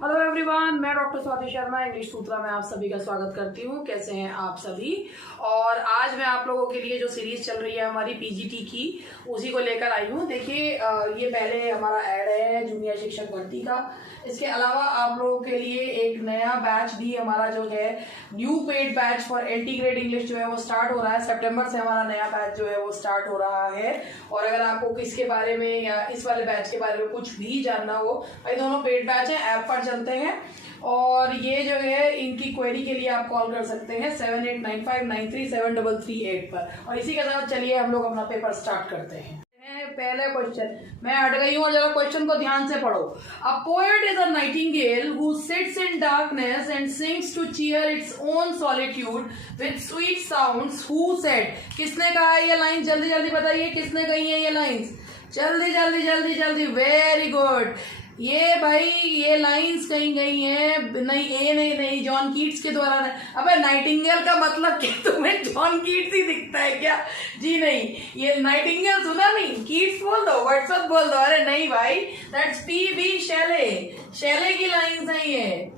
Hello everyone, मैं doctor Swati Sharma English सूत्रा में आप सभी का स्वागत करती हूँ। कैसे हैं आप सभी। और आज मैं आप लोगों के लिए जो सीरीज चल रही है हमारी पीजीटी की, उसी को लेकर आई हूँ। देखिए, ये पहले हमारा ऐड है जूनियर शिक्षक भर्ती का। इसके अलावा आप लोगों के लिए एक नया बैच भी हमारा जो है new paid batch for LT grade English जो है वो स्टार्ट हो रहा है। सितंबर से हमारा नया बैच जो है वो स्टार्ट हो रहा है। और अगर आपको किसके बारे में या इस वाले बैच के बारे में कुछ भी जानना हो, भाई दोनों पेड बैच है, ऐप पर चलते हैं। और ये जो है इनकी क्वेरी के लिए आप कॉल कर सकते हैं 7895937338 पर। और इसी के साथ चलिए हम लोग अपना पेपर स्टार्ट करते हैं। पहले क्वेश्चन मैं हट गई हूँ और जरा क्वेश्चन को ध्यान से पढ़ो। A poet is a nightingale who sits in darkness and sings to cheer its own solitude with sweet sounds. Who said, किसने कहा ये लाइन? जल्दी जल्दी बताइए किसने कही है ये लाइंस। जल्दी जल्दी जल्दी जल्दी। Very good. ये भाई ये लाइंस कहीं गई हैं। नहीं, ए नहीं, जॉन कीट्स के द्वारा नहीं। अबे नाइटिंगेल का मतलब क्या तुम्हें जॉन कीट्स ही दिखता है क्या? जी नहीं, ये नाइटिंगेल सुना नहीं, कीट्स बोल दो, वर्ड्सवर्थ बोल दो। अरे नहीं भाई, दैट्स पी.बी. शेले। शेले की लाइंस हैं ये।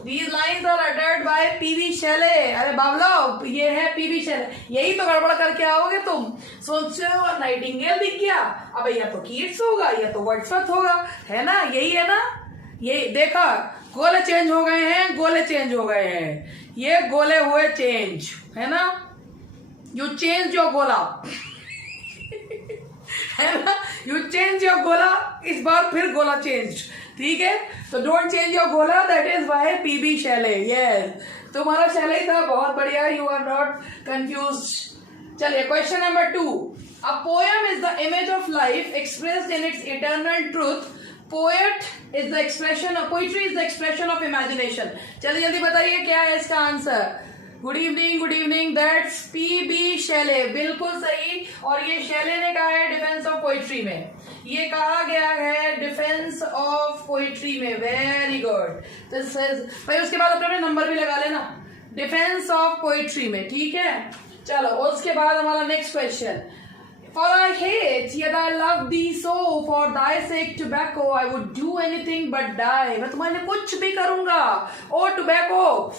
These lines are uttered by P.B. शेले। अरे बाबलो, ये है पीबी शेले। यही तो गड़बड़ करके आओगे तुम। सोच रहे हो नाइटिंगेल दिख गया, अब या तो कीट्स होगा या तो वर्ड्सवर्थ होगा, है ना? यही है ना? ये देखा, गोले चेंज हो गए हैं, गोले चेंज हो गए हैं। ये गोले हुए चेंज, है ना? यू चेंज योर गोला है ना? यू चेंज योर गोला। इस बार फिर गोला चेंज, ठीक है? तो डोंट चेंज योर गोला, that is by P B Shelley. Yes, तुम्हारा शेले था, बहुत बढ़िया। You are not confuse. चलिए question number 2। A poem is the image of life expressed in its eternal truth. Poet is the expression of poetry is the expression of imagination. जल्दी जल्दी बताइए क्या है इसका answer. Good evening, good evening. That's P B Shelley, बिल्कुल सही। और ये शेले ने कहा है डिफेंस ऑफ पोइट्री में, ये कहा गया है डिफेंस ऑफ पोइट्री में। Very good. दिस इज भाई, उसके बाद अपने नंबर भी लगा लेना डिफेंस ऑफ पोइट्री में, ठीक है? चलो उसके बाद हमारा next question. For I hate, yet I love thee so. For thy sake, tobacco, I would do anything but die. मैं तुम्हारे लिए कुछ भी करूंगा। ओ टोबैको,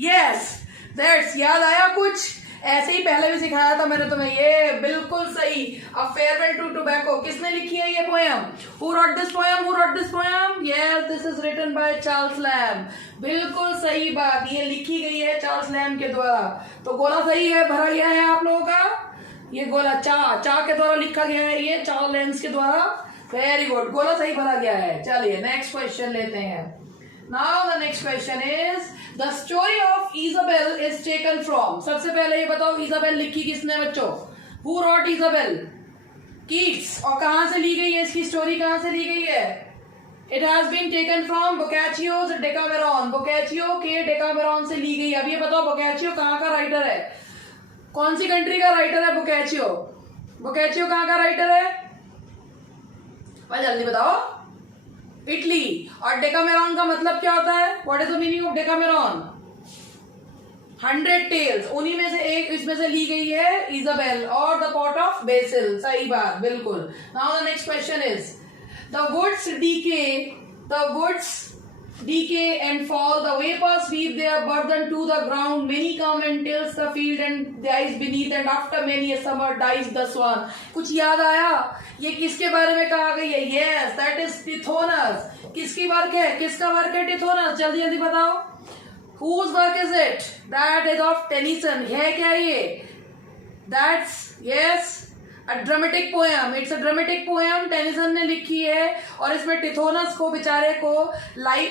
यस, दैट्स, याद आया कुछ? ऐसे ही पहले भी सिखाया था मैंने तुम्हें, ये बिल्कुल सही। अ फेयरवेल टू टोबैको, किसने लिखी है ये poem? Who wrote this poem? Who wrote this poem? Yes, this is written by Charles Lamb. बिल्कुल सही बात, ये लिखी गई है चार्ल्स लैम्ब के द्वारा। तो गोला सही है, भरा गया है आप लोगों का। ये गोला चा के द्वारा लिखा गया है, ये चार्ल्स लैम्ब के द्वारा। वेरी गुड, गोला सही भरा गया है। चलिए नेक्स्ट क्वेश्चन लेते हैं। Now the next question is the story of Isabel is taken from. सबसे पहले ये बताओ, इजाबेल लिखी किसने बच्चों? Who rot Isabel? कीट्स। और कहां से ली गई है इसकी स्टोरी? कहां से ली गई है? It has been taken from Boccaccio's Decameron. Boccaccio के डेकामेरॉन से ली गई। अब ये बताओ बोकाचियो कहाँ का राइटर है? कौन सी कंट्री का राइटर है बोकाचियो? बोकाचियो कहाँ का राइटर है भाई, जल्दी बताओ। इटली। और डेकामेरॉन का मतलब क्या होता है? What is the meaning of Decameron? 100 tales. उन्हीं में से एक इसमें से ली गई है इजाबेल। और द पॉट ऑफ बेसिल, सही बात, बिल्कुल। Now the next question is the woods decay and fall, the vapors sweep their burden to the ground, many come and tills the field and dies beneath, and after many a summer dies the swan. कुछ याद आया? ये किसके बारे में कहा गई है? Yes, that is टिथोनस। किसकी वर्क है? किसका वर्क है टिथोनस? जल्दी जल्दी बताओ। Whose work is it? That is of Tennyson। है क्या ये? That's, yes, A dramatic poem. It's a dramatic poem. Tennyson ने लिखी है। और इसमें टिथोनस को बेचारे को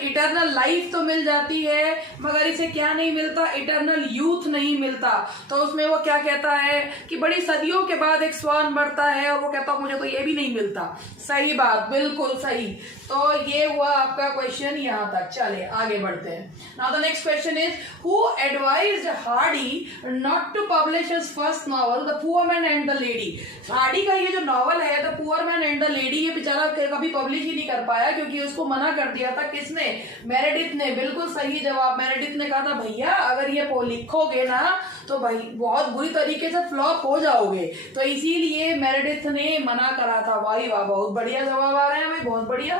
इटर्नल लाइफ तो मिल जाती है, मगर इसे क्या नहीं मिलता? इटर्नल यूथ नहीं मिलता। तो उसमें वो क्या कहता है कि बड़ी सदियों के बाद एक स्वान मरता है, और वो कहता मुझे तो ये भी नहीं मिलता। सही बात, बिल्कुल सही। तो ये हुआ आपका क्वेश्चन यहां तक। चले आगे बढ़ते हैं। Now the next question is who advised Hardy not to publish his first novel the Poor Man and the Lady. Hardy का ये जो नॉवल है the Poor Man and the Lady, ये बेचारा कभी पब्लिश ही नहीं कर पाया क्योंकि उसको मना कर दिया था। किसने? मेरेडिथ ने। बिल्कुल सही जवाब। मेरेडिथ ने कहा था भैया अगर ये लिखोगे ना तो भाई बहुत बुरी तरीके से फ्लॉप हो जाओगे, तो इसीलिए मेरेडिथ ने मना करा था। वाह वाह, बहुत बढ़िया जवाब आ रहे हैं भाई, बहुत बढ़िया।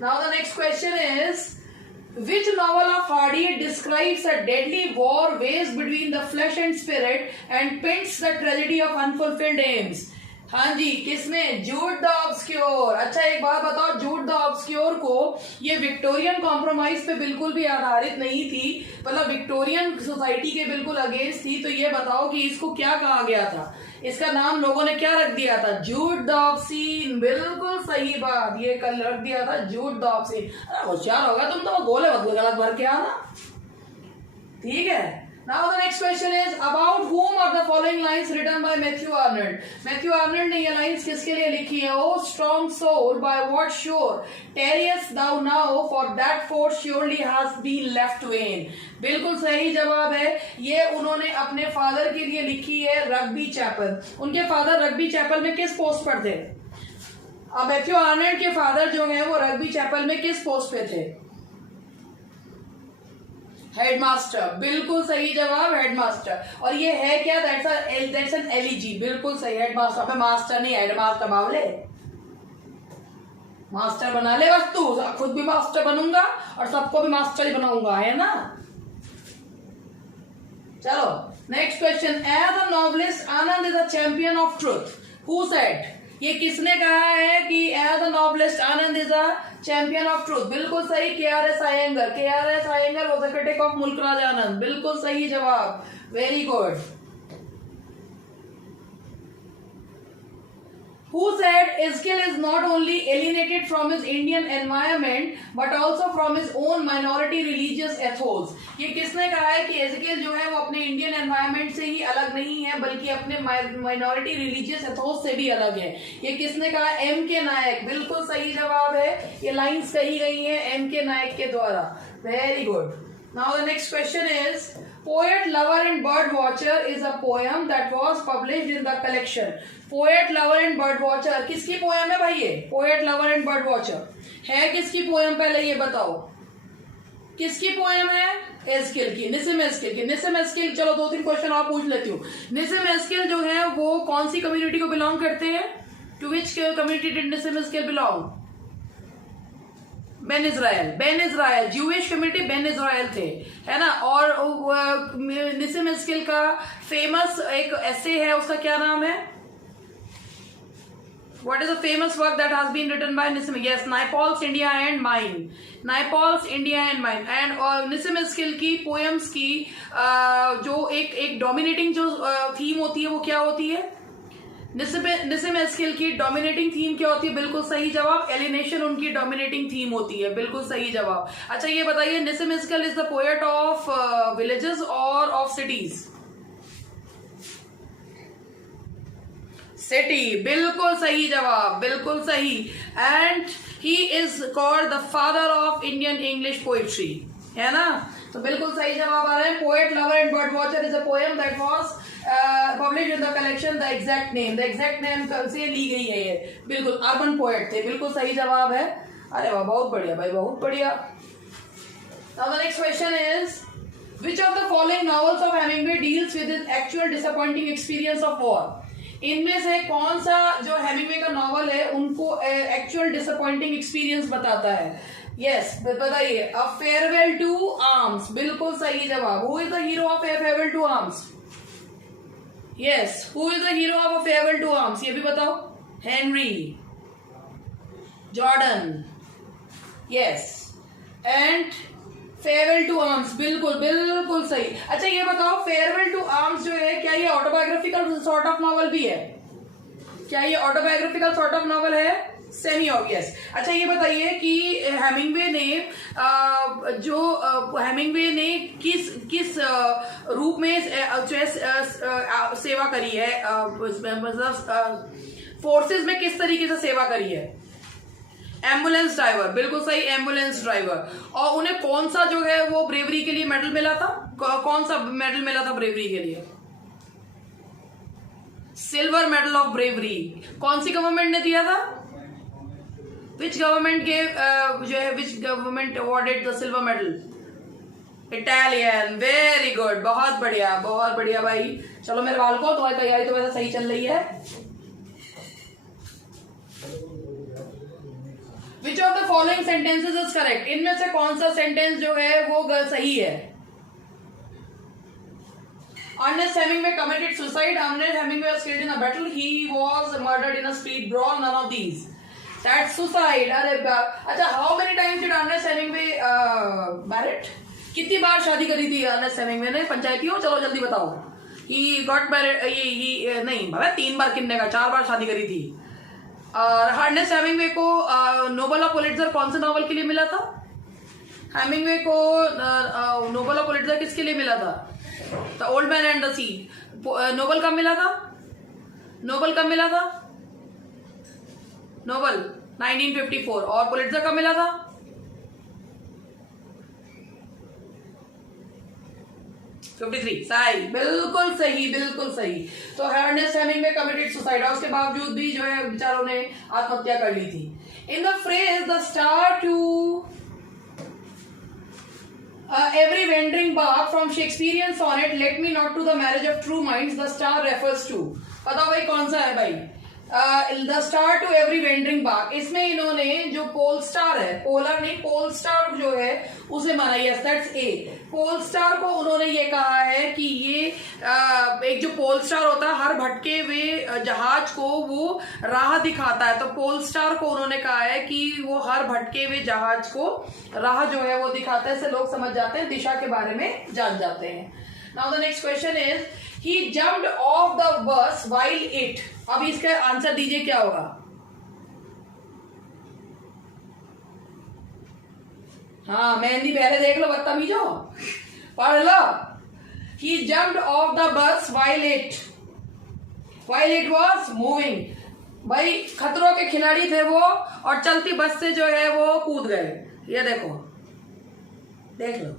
Now the next question is, which novel of Hardy describes a deadly war waged between the flesh and spirit and paints the tragedy of unfulfilled aims? हाँ जी, किसने? जूड द ऑब्सक्योर। अच्छा एक बात बताओ, जूड द ऑब्सक्योर को ये विक्टोरियन कॉम्प्रोमाइज पे बिल्कुल भी आधारित नहीं थी, मतलब विक्टोरियन सोसाइटी के बिल्कुल अगेंस्ट थी। तो ये बताओ कि इसको क्या कहा गया था, इसका नाम लोगों ने क्या रख दिया था? जूड द ऑब्सीन। बिल्कुल सही बात, ये कल रख दिया था जूड द ऑब्सीन। अरे होशियार होगा तुम तो, गोले गलत भर के आना। ठीक है। Now the next question is, about whom are the following lines written by Matthew Arnold? Matthew Arnold ने ये lines किसके लिए लिखी है? Oh strong soul, by what shore tarriest thou now, for that force surely has been left vain. बिल्कुल सही जवाब है। ये उन्होंने अपने फादर के लिए लिखी है, रग्बी चैपल। उनके फादर रग्बी चैपल में किस पोस्ट पर थे? अब मैथ्यू आर्नल्ड के फादर जो है वो रग्बी चैपल में किस पोस्ट पे थे? हेडमास्टर। बिल्कुल सही जवाब, हेडमास्टर। और ये है क्या? That's an elegy. बिल्कुल सही, हेडमास्टर। पे मास्टर नहीं, हेडमास्टर बावले। मास्टर बना ले बस तू, खुद भी मास्टर बनूंगा और सबको भी मास्टर ही बनाऊंगा, है ना? चलो next question. As a novelist Anand is a champion of truth. Who said? ये किसने कहा है कि as a novelist Anand is a champion of truth? बिल्कुल सही, KRS Iyengar. KRS Iyengar was the critic of Mulk Raj Anand. बिल्कुल सही जवाब, very good. Who said Ezekiel is not only alienated from his Indian environment but also from his own minority religious ethos? ये किसने कहा है कि एज़ेकियल जो है वो अपने इंडियन एनवायरनमेंट से ही अलग नहीं है बल्कि अपने माइनॉरिटी रिलीजियस एथोस से भी अलग है? ये किसने कहा? MK नायक। बिल्कुल सही जवाब है, ये लाइंस कही गई हैं MK नायक के द्वारा। Very good. Now the next question is, Poet, Lover and Bird Watcher is a poem that was published in the collection. Poet, Lover and Bird Watcher किसकी पोएम है भाई? ये Poet, Lover and Bird Watcher है किसकी poem? पहले ये बताओ किसकी पोएम है? एज़ेकियल की, निसिम एज़ेकियल की। निसिम एज़ेकियल, चलो 2-3 क्वेश्चन आप पूछ लेती हूँ। निसिम एज़ेकियल जो है वो कौन सी कम्युनिटी को बिलोंग करते हैं? To which community did Nissim Ezekiel belong? Bene Israel, Jewish community Bene Israel थे, है ना? और निसिम एज़ेकियल का फेमस एक ऐसे है, उसका क्या नाम है? What is the famous work that has been written by Nissim? Yes, Naipaul's India and Mine. Naipaul's India and Mine. And निसिम एज़ेकियल की पोएम्स की जो एक डोमिनेटिंग जो थीम होती है वो क्या होती है? निसिम एज़ेकियल की डोमिनेटिंग थीम क्या होती है? बिल्कुल सही जवाब, एलिनेशन उनकी डोमिनेटिंग थीम होती है। बिल्कुल सही जवाब। अच्छा ये बताइए, Nissim Ezekiel is the poet of villages और ऑफ सिटीज? सिटी। बिल्कुल सही जवाब, बिल्कुल सही। And he is called the father of Indian English poetry, है ना? तो बिल्कुल सही जवाब आ रहा है। Poet, lover and bird watcher is a poem that was publish in the collection. The exact name से ली गई है ये। बिल्कुल अर्बन पोएट थे। बिल्कुल सही जवाब है। अरे वाह, बहुत बढ़िया भाई, बहुत बढ़िया। Now the next question is, which of the following novels of Hemingway deals with his actual disappointing experience of war? इनमें से कौन सा जो हेमिंगवे का नॉवल है उनको एक्चुअल डिसअपॉइंटिंग एक्सपीरियंस बताता है? यस, बताइए। A Farewell to Arms. बिल्कुल सही जवाब। Who is the hero of a Farewell to Arms? Yes, who is the hero of a Farewell to Arms? ये भी बताओ। Henry Jordan. Yes, and Farewell to Arms. बिल्कुल बिल्कुल सही। अच्छा ये बताओ, फेयरवेल टू आर्म्स जो है क्या ये ऑटोबायोग्राफिकल सॉर्ट ऑफ नॉवल भी है? क्या ये ऑटोबायोग्राफिकल सॉर्ट ऑफ नॉवल है? Semi obvious. अच्छा ये बताइए कि हेमिंगवे ने किस रूप में सेवा करी है, मतलब फोर्सेस में किस तरीके से सेवा करी है? Ambulance driver. बिल्कुल सही, एम्बुलेंस ड्राइवर। और उन्हें कौन सा जो है वो ब्रेवरी के लिए मेडल मिला था? कौन सा मेडल मिला था ब्रेवरी के लिए? Silver medal of bravery. कौन सी गवर्नमेंट ने दिया था? Which government awarded the silver medal? Italian. Very good, बहुत बढ़िया, बहुत बढ़िया भाई। चलो मेरे बाल को, तुम्हारी तैयारी तो वैसे सही चल रही है। विच of the following sentences is correct, इनमें से कौन सा सेंटेंस जो है वो सही है। Ernest Hemingway committed suicide. Ernest Hemingway was killed in a battle. He was murdered in a street brawl. None of these. That's suicide. अरे अच्छा, how many times did Ernest Hemingway married? कितनी बार शादी करी थी Ernest Hemingway ने? पंचायतियों, चलो जल्दी बताओ। He got married, ये नहीं भाई, 3 बार किन्ने का, 4 बार शादी करी थी। Ernest Hemingway को नोबेल ऑफ पुलिट्जर कौन से नॉवल के लिए मिला था? हेमिंगवे को नोबेल ऑफ पुलिट्जर किसके लिए मिला था? The Old Man and the Sea. Nobel कब मिला था? नोबेल कब मिला था? नोबेल 1954। और पुलिट्जर कब मिला था? 53। सही, बिल्कुल सही, बिल्कुल सही। तो अर्नेस्ट हेमिंगवे कमिटेड सुसाइड, और उसके बावजूद भी जो है बेचारों ने आत्महत्या कर ली थी। In the phrase the star to every wandering bark from Shakespearean sonnet, let me not to the marriage of true minds, the star refers to, बताओ भाई कौन सा है भाई? The star to every wandering bark, इसमें इन्होंने जो pole star है, पोलर नहीं, पोल स्टार जो है उसे माना। Yes, that's A. Pole star को उन्होंने ये कहा है कि ये एक जो पोल स्टार होता है हर भटके हुए जहाज को वो राह दिखाता है, तो पोल स्टार को उन्होंने कहा है कि वो हर भटके हुए जहाज को राह जो है वो दिखाता है, इससे लोग समझ जाते हैं, दिशा के बारे में जान जाते हैं। Now the next question is he jumped off the bus while it, अब इसका आंसर दीजिए क्या होगा? हाँ, मेहंदी पहले देख लो बदतमीजो, पढ़ लो। he jumped off the bus while it was moving, भाई खतरों के खिलाड़ी थे वो, और चलती बस से जो है वो कूद गए। ये देखो, देख लो,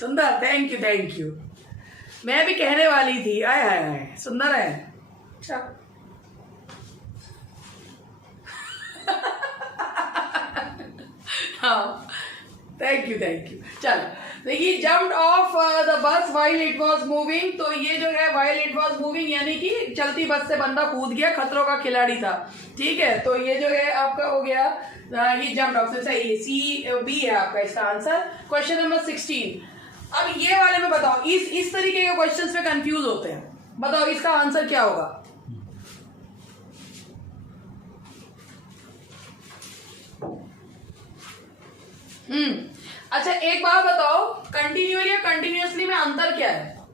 सुंदर, थैंक यू, थैंक यू। मैं भी कहने वाली थी, आय हाय हाय, सुंदर है। अच्छा हाँ, थैंक यू, थैंक यू। चलो देखिए, jumped of the bus while it was moving, तो ये जो है व्हाइल इट वाज मूविंग यानी कि चलती बस से बंदा कूद गया, खतरों का खिलाड़ी था। ठीक है, तो ये जो है आपका हो गया ही जम्प्ड ऑफ, सही सी बी है आपका इसका आंसर। Question number 16। अब ये वाले में बताओ, इस तरीके के क्वेश्चंस में कंफ्यूज होते हैं, बताओ इसका आंसर क्या होगा? अच्छा एक बात बताओ, कंटिन्यूअली या कंटिन्यूअसली में अंतर क्या है?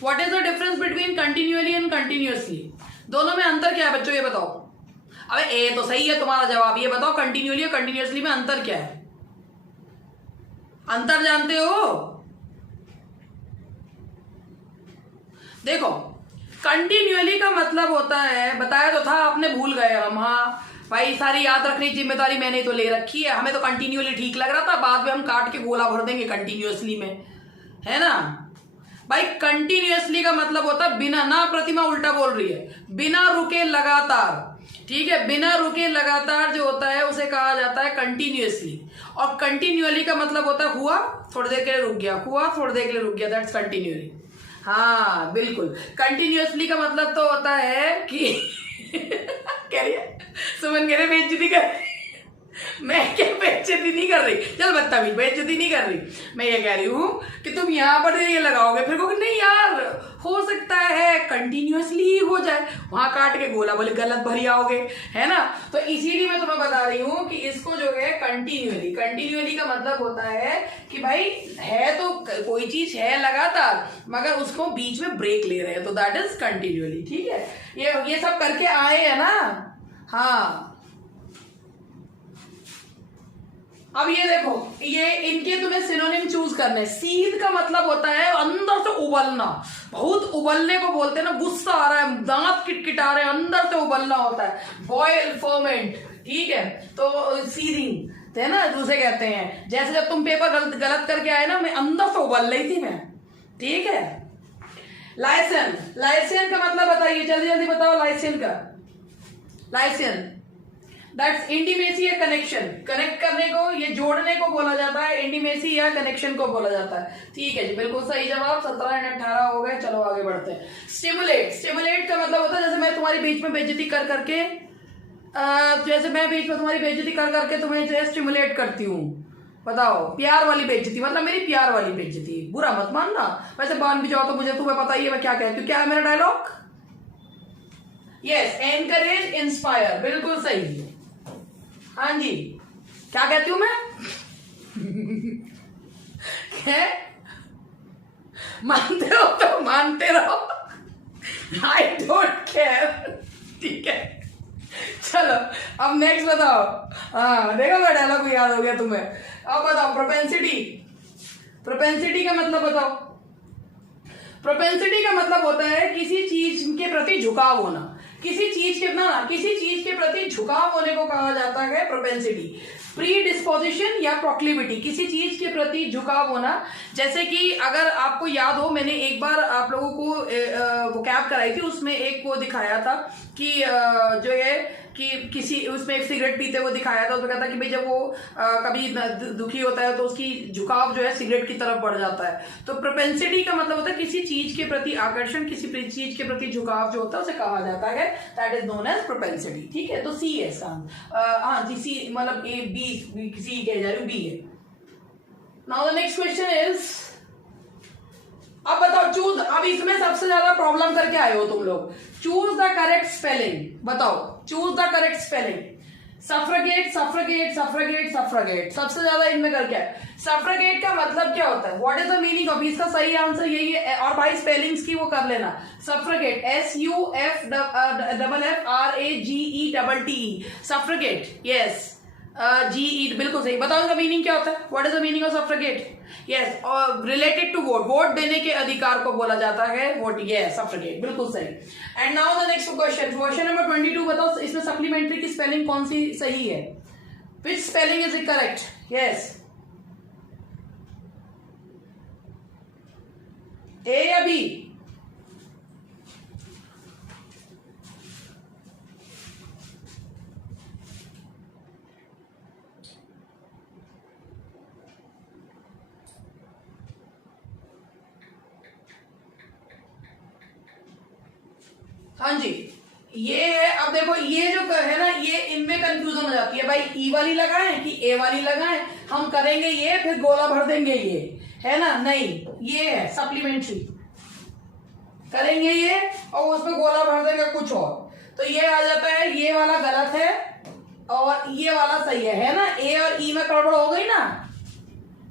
What is the difference between continually and continuously? दोनों में अंतर क्या है बच्चों, ये बताओ। अबे ए तो सही है तुम्हारा जवाब, ये बताओ कंटिन्यूअली और कंटिन्यूअसली में अंतर क्या है? अंतर जानते हो? देखो, कंटिन्यूअली का मतलब होता है, बताया तो था, आपने भूल गए हम। हाँ भाई, सारी याद रखने की जिम्मेदारी मैंने तो ले रखी है, हमें तो कंटिन्यूअली ठीक लग रहा था, बाद में हम काट के गोला भर देंगे कंटिन्यूअसली में, है ना भाई। कंटिन्यूअसली का मतलब होता है बिना, ना प्रतिमा उल्टा बोल रही है, बिना रुके लगातार। ठीक है, बिना रुके लगातार जो होता है उसे कहा जाता है कंटिन्यूअसली। और कंटिन्यूअली का मतलब होता है हुआ थोड़ी देर के लिए रुक गया, हुआ थोड़ी देर के लिए रुक गया, दैट्स कंटिन्यूअली। हाँ बिल्कुल, कंटिन्यूअसली का मतलब तो होता है कि कह रही है सुमन, कह रहे बेइज्जती कर मैं क्या बेइज्जती नहीं कर रही, चल बदतमीज, बेइज्जती नहीं कर रही। मैं ये कह रही हूँ कि तुम यहाँ पर ये लगाओगे, फिर कहोगे नहीं यार हो सकता है कंटिन्यूअसली ही हो जाए, वहां काट के गोला बोले गलत भरी आओगे, है ना। तो इसीलिए मैं तुम्हें बता रही हूँ कि इसको जो है कंटिन्यूअली का मतलब होता है कि भाई है तो कोई चीज है लगातार, मगर उसको बीच में ब्रेक ले रहे हैं, तो दैट इज कंटिन्यूअली। ठीक है, ये सब करके आए है ना। हाँ, अब ये देखो, ये इनके तुम्हें सिनोनिम चूज करने। सीध का मतलब होता है अंदर से उबलना, बहुत उबलने को बोलते हैं ना, गुस्सा आ रहा है, दांत किटकिटा रहे हैं, अंदर से उबलना होता है, बॉयल, फर्मेंट। ठीक है, तो सीधिंग है ना, दूसरे कहते हैं। जैसे जब तुम पेपर गलत करके आए ना, मैं अंदर से उबल रही थी मैं। ठीक है, लाइसेन का मतलब बताइए, जल्दी जल्दी बताओ। लाइसेन दैट्स इंटीमेसी या कनेक्शन, कनेक्ट करने को, ये जोड़ने को बोला जाता है, इंटीमेसी या कनेक्शन को बोला जाता है। ठीक है जी, बिल्कुल सही जवाब। 17 और 18 हो गए। चलो आगे बढ़ते हैं। स्टिमुलेट, स्टिमुलेट का मतलब होता है जैसे मैं तुम्हारी बीच में बेइज्जती कर करके जैसे मैं बीच में तुम्हारी बेइज्जती कर करके तुम्हें जो है स्टिमुलेट करती हूँ। बताओ, प्यार वाली बेइज्जती, मतलब मेरी प्यार वाली बेइज्जती। बुरा मत मानना, वैसे मान भी जाओ तो मुझे तुम्हें पता ही है मैं क्या कहती हूँ। क्या है मेरा डायलॉग? यस, एनकरेज, इंस्पायर, बिल्कुल सही। हाँ जी, क्या कहती हूं मैं? क्या? मानते हो तो मानते रहो, आई डोंट केयर। ठीक है, चलो अब नेक्स्ट बताओ। हाँ देखो, मैं डायलॉग भी याद हो गया तुम्हें। अब बताओ प्रोपेंसिटी, प्रोपेंसिटी का मतलब बताओ। प्रोपेंसिटी का मतलब होता है किसी चीज के प्रति झुकाव होना, किसी चीज के प्रति झुकाव होने को कहा जाता है प्रोपेंसिटी। प्री डिस्पोजिशन या प्रोक्लिविटी, किसी चीज के प्रति झुकाव होना। जैसे कि अगर आपको याद हो, मैंने एक बार आप लोगों को वोकैब कराई थी, उसमें एक वो दिखाया था कि जो है कि किसी उसमें एक सिगरेट पीते हुए दिखाया था। उसमें कहता कि भाई जब वो कभी दुखी होता है तो उसकी झुकाव जो है सिगरेट की तरफ बढ़ जाता है। तो प्रोपेंसिटी का मतलब होता है किसी चीज के प्रति आकर्षण, किसी चीज के प्रति झुकाव जो होता है उसे कहा जाता है, that is known as propensity. ठीक है, तो सी है इसका। हाँ जी, सी मतलब ए बी, सी कह जा रही हूँ, बी है। Now the next question is, अब बताओ चूज, अब इसमें सबसे ज्यादा प्रॉब्लम करके आए हो तुम लोग। चूज द करेक्ट स्पेलिंग, बताओ चूज द करेक्ट स्पेलिंग। सफ्रगेट, सफ्रगेट, सफ्रगेट, सफ्रगेट, सबसे ज्यादा इनमें करके आए। सफ्रगेट का मतलब क्या होता है? What is the meaning of, इसका सही आंसर यही है। और भाई स्पेलिंग्स की वो कर लेना। Suffragette, SUFFRAGETTE, suffragette, yes, GE, बिल्कुल सही। बताओ इसका मीनिंग क्या होता है? What is the meaning of suffragette? Yes, और रिलेटेड टू वोट, वोट देने के अधिकार को बोला जाता है वोट। यस, सफ्रगेट, बिल्कुल सही। And now the next question, question number 22। बताओ इसमें सप्लीमेंट्री की स्पेलिंग कौन सी सही है? विच स्पेलिंग इज करेक्ट? यस, ए या बी? हाँ जी, ये है। अब देखो ये जो है ना, ये इनमें कंफ्यूजन हो जाती है भाई, ई वाली लगाएं कि ए वाली लगाएं। हम करेंगे ये, फिर गोला भर देंगे ये, है ना? नहीं, ये है सप्लीमेंट्री, करेंगे ये और उसमें गोला भर देंगे कुछ और, तो ये आ जाता है। ये वाला गलत है और ये वाला सही है ना? ए और ई में गड़बड़ हो गई ना?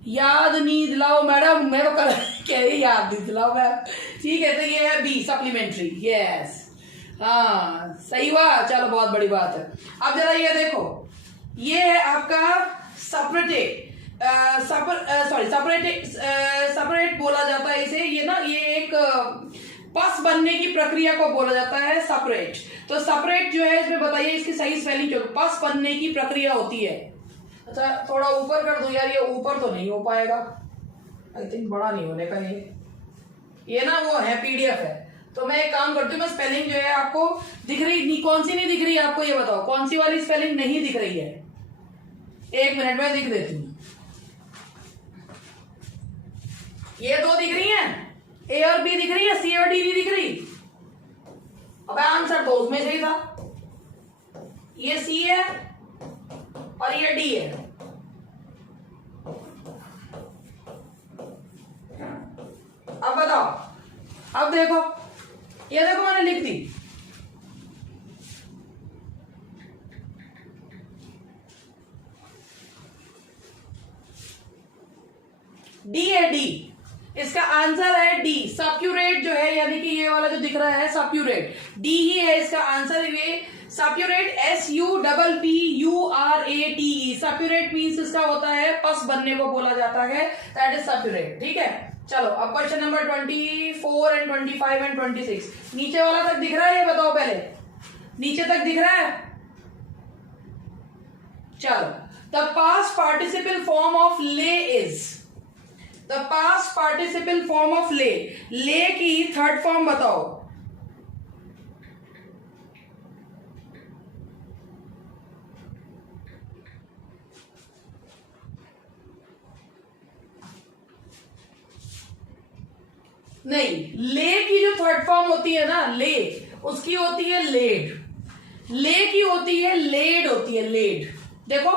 याद नहीं दिलाओ मैडम, मेरे को कह रही याद नहीं दिलाओ मैम। ठीक है, तो ये है बी, सप्लीमेंट्री। यस, हाँ सही हुआ, चलो बहुत बड़ी बात है। अब जरा ये देखो, ये है आपका सेपरेट, सेपरेट बोला जाता है इसे। ये ना, ये एक पस बनने की प्रक्रिया को बोला जाता है सेपरेट। तो सेपरेट जो है, इसमें बताइए इसकी सही स्पेलिंग क्या? पस बनने की प्रक्रिया होती है। अच्छा थोड़ा ऊपर कर दूं यार, ये ऊपर तो नहीं हो पाएगा, आई थिंक बड़ा नहीं होने का ये ना वो है, PDF है। तो मैं एक काम करती हूँ, मैं स्पेलिंग जो है आपको दिख रही, कौन सी नहीं दिख रही है आपको? ये बताओ कौन सी वाली स्पेलिंग नहीं दिख रही है? एक मिनट में दिख देती हूँ। ये दो दिख रही हैं, ए और बी दिख रही है, सी और डी नहीं दिख रही। अब आंसर तो उसमें से ही था, ये सी है और ये डी है। अब बताओ, अब देखो, ये देखो मैंने लिख दी, डी है, डी, इसका आंसर है डी। सप्यूरेट जो है, यानी कि ये वाला जो दिख रहा है सप्यूरेट, डी ही है इसका आंसर। ये सप्यूरेट, SUPPURATE, सप्यूरेट मीन्स इसका होता है पस बनने को बोला जाता है, दैट इज सप्यूरेट। ठीक है, चलो अब क्वेश्चन नंबर 24 एंड 25 एंड 26। नीचे वाला तक दिख रहा है? ये बताओ पहले, नीचे तक दिख रहा है? चलो, the past participle form of lay is, the past participle form of lay, lay की थर्ड फॉर्म बताओ। नहीं, ले की जो थर्ड फॉर्म होती है ना, ले, उसकी होती है लेड। ले की होती है लेड, होती है लेड। देखो,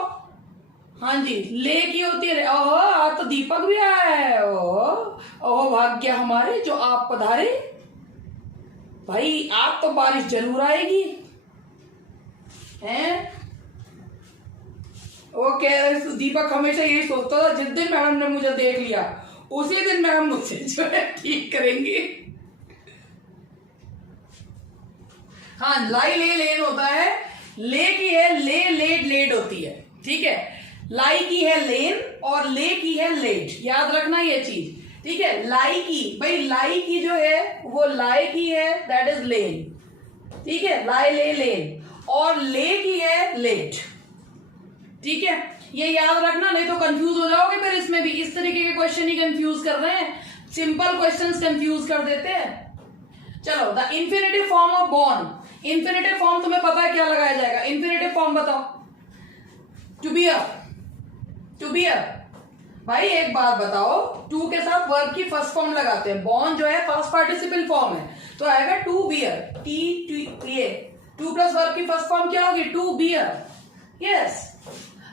हाँ जी, ले की होती है। ओहो, आज तो दीपक भी आया है। ओहो, भाग्य हमारे जो आप पधारे। भाई आज तो बारिश जरूर आएगी, हैं? वो कह रहे, दीपक हमेशा यही सोचता था, जिस दिन मैडम ने मुझे देख लिया उसी दिन मैडम मुझसे जो है ठीक करेंगी। हाँ, लाई ले लेन होता है। ले की है ले, लेड लेड होती है, ठीक है। लाई की है लेन और ले की है लेड, याद रखना ये चीज, ठीक है। लाई की, भाई लाई की जो है वो लाई की है, दैट इज लेन, ठीक है। लाई ले लेन, और ले की है लेट, ठीक है। ये याद रखना, नहीं तो कंफ्यूज हो जाओगे फिर इसमें भी। इस तरीके के क्वेश्चन ही कंफ्यूज कर रहे हैं, सिंपल क्वेश्चंस कंफ्यूज कर देते हैं। चलो, the infinitive form of born. Infinitive form तुम्हें पता है क्या लगाया जाएगा? इंफिनिटिव फॉर्म बताओ। To be a, to be a. भाई एक बात बताओ, टू के साथ वर्ब की फर्स्ट फॉर्म लगाते हैं। बॉर्न जो है पास्ट पार्टिसिपल फॉर्म है, तो आएगा टू बियर। ये टू प्लस वर्ब की फर्स्ट फॉर्म क्या होगी? To bear, yes.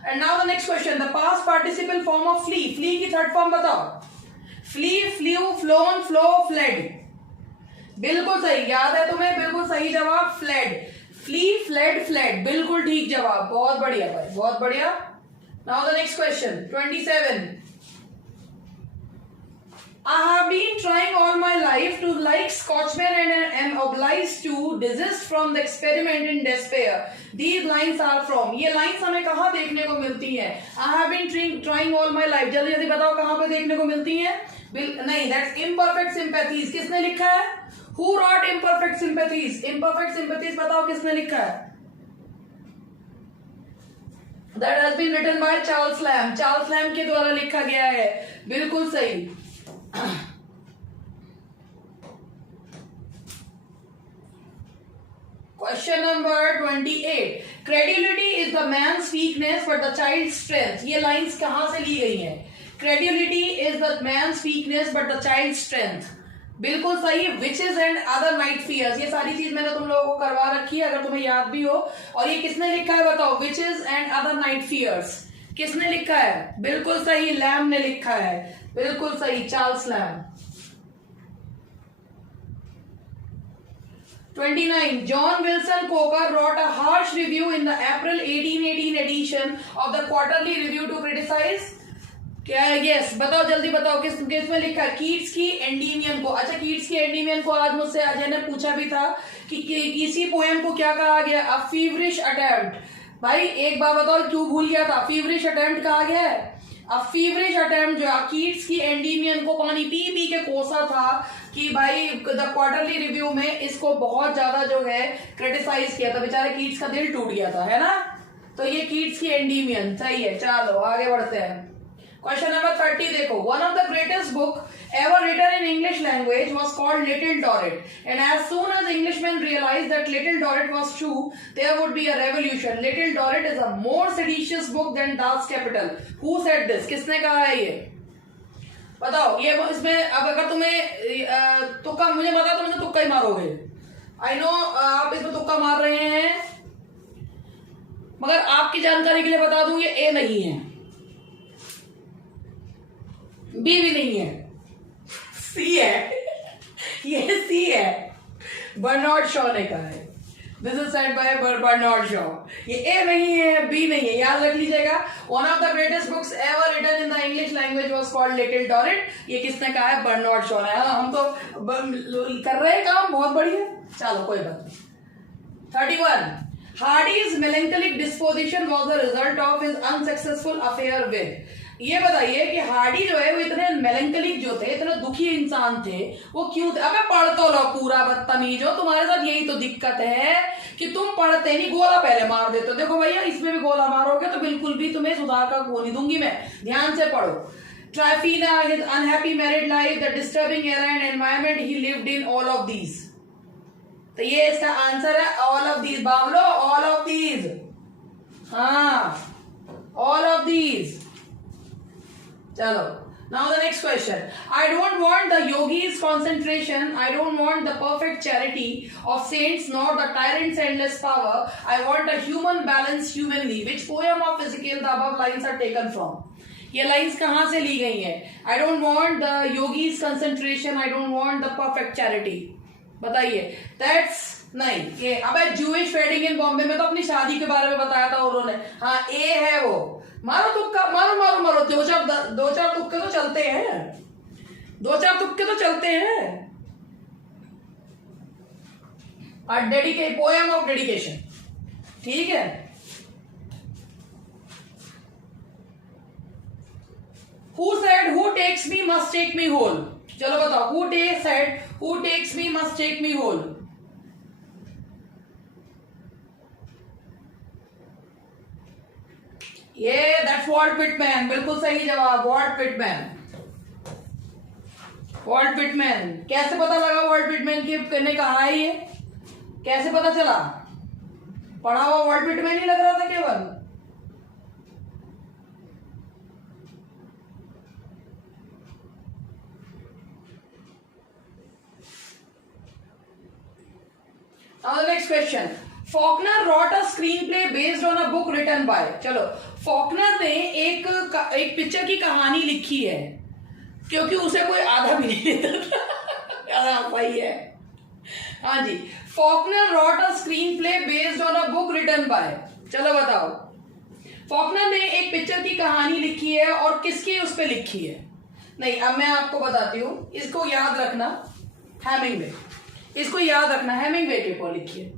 And now the next question, the past participle form of flee. Flee की थर्ड फॉर्म बताओ। Flee, flew, flown, flow, fled. बिल्कुल सही, याद है तुम्हें? बिल्कुल सही जवाब, फ्लेड। फ्ली, फ्लेड, फ्लेड, बिल्कुल ठीक जवाब। बहुत बढ़िया भाई, बहुत बढ़िया। Now the next question 27। I have been trying all my life to like Scotchman and am obliged to desist from the experiment in despair. These lines are from, ये lines हमें कहाँ देखने को मिलती हैं? I have been trying all my life, जल्दी जल्दी बताओ कहाँ पे देखने को मिलती हैं? नहीं, that's imperfect sympathies। किसने लिखा है? Who wrote imperfect sympathies? Imperfect sympathies बताओ किसने लिखा है? That has been written by Charles Lamb। Charles lamb के द्वारा लिखा गया है, बिल्कुल सही। Question number 28. Credulity is the man's weakness but the child's strength। ये लाइंस कहां से ली गई हैं? Credulity is the man's weakness but the child's strength। बिल्कुल सही। Witches and other night fears, ये सारी चीज मैंने तुम लोगों को करवा रखी है, अगर तुम्हें याद भी हो। और ये किसने लिखा है बताओ? Witches and other night fears किसने लिखा है? बिल्कुल सही, लैम्ब ने लिखा है, बिल्कुल सही, Charles lamb. 29. John Wilson Coker wrote a harsh review in the April 1818 edition of the Quarterly Review to criticize, क्या है? यस, बताओ जल्दी बताओ, किस में लिखा है? कीट्स की एंडीमियन को। अच्छा, कीट्स की एंडीमियन को आज मुझसे अजय ने पूछा भी था कि किसी पोएम को क्या कहा गया? अ फीवरिश अटेम्प्ट। भाई एक बार बताओ, क्यों भूल गया था? फीवरिश अटेम्प्ट कहा गया है। अ फीवरिश अटेम्प्ट जो कीट्स की एंडीमियन को पानी पी पी के कोसा था कि भाई द क्वार्टरली रिव्यू में इसको बहुत ज्यादा जो है क्रिटिसाइज किया था, बेचारे कीट्स का दिल टूट गया था, है ना? तो ये कीट्स की एंडीमियन सही है। चलो आगे बढ़ते हैं। क्वेश्चन नंबर 30 देखो। One of the greatest book ever written in English language was called Little Dorrit, and as soon as Englishmen realized that Little Dorrit was true, there would be a revolution. Little Dorrit is a more seditious book than Das Kapital. Who said this? किसने कहा है ये? बताओ। ये इसमें अब अगर तुम्हें तुक्का, मुझे पता तुम तुक्का ही मारोगे, आई नो आप इसमें तुक्का मार रहे हैं, मगर आपकी जानकारी के लिए बता दूं, ये ए नहीं है, बी भी नहीं है, सी है। ये सी है, बर्नार्ड शॉ ने कहा है। This is said by Bernard Shaw. ये ए नहीं है, बी नहीं है, याद रख लीजिएगा। One of the greatest books ever written in the English language was called Little Dorrit. ये किसने कहा है? बर्नार्ड शॉ ने। हम तो कर रहे हैं काम, बहुत बढ़िया। चलो कोई बात नहीं। 31. Hardy's melancholic disposition was the result of his unsuccessful affair with. ये बताइए कि हार्डी जो है वो इतने मेलेंकलिक जो थे, इतने दुखी इंसान थे, वो क्यों थे? अबे पढ़ तो लो पूरा, बदतमीज हो। तुम्हारे साथ यही तो दिक्कत है कि तुम पढ़ते नहीं, गोला पहले मार देते हो। देखो भैया, इसमें भी गोला मारोगे तो बिल्कुल भी तुम्हें सुधार का वो नहीं दूंगी मैं। ध्यान से पढ़ो। Tryphena, his unhappy married life, the disturbing era and environment he lived in, all of these। तो ये इसका आंसर है, ऑल ऑफ दीज। बावलो, ऑल ऑफ दीज। हाँ, ऑल ऑफ दीज। चलो Now the next question. I don't want the yogi's concentration. I don't want the perfect charity of saints nor the tyrant's endless power. I want a human balance humanly. Which poem of Ezekiel the above lines are taken from? ये lines कहाँ से ली गई हैं? I don't want the yogi's concentration. I don't want the perfect charity. बताइए. That's नहीं. ये अबे Jewish wedding in Bombay में तो अपनी शादी के बारे में बताया था उन्होंने. हाँ, A है वो. मारो तुक्का, मारो मारो मारो, दो चार तुक्के तो चलते हैं, दो चार तुक्के तो चलते हैं. Poem of dedication. ठीक है. Who said who takes me must take me whole? चलो बताओ. Who said who takes me must take me whole? ये दैट्स वॉल्ट विटमैन. बिल्कुल सही जवाब. Walt Whitman. Walt Whitman. कैसे पता लगा वॉल्ट विटमैन की ने कहा है ये? कैसे पता चला? पढ़ा हुआ वॉल्ट विटमैन ही लग रहा था केवल. Now the next question. Faulkner wrote a screenplay based on a book written by. चलो, फॉकनर ने एक पिक्चर की कहानी लिखी है क्योंकि उसे कोई आधा भी नहीं देता था. सही है. हाँ जी. Faulkner wrote a screenplay based on a book written by. चलो बताओ. फॉकनर ने एक पिक्चर की कहानी लिखी है और किसकी उस पर लिखी है? नहीं, अब मैं आपको बताती हूँ. इसको याद रखना. हेमिंगवे. इसको याद रखना. हेमिंगवे के ऊपर लिखी है.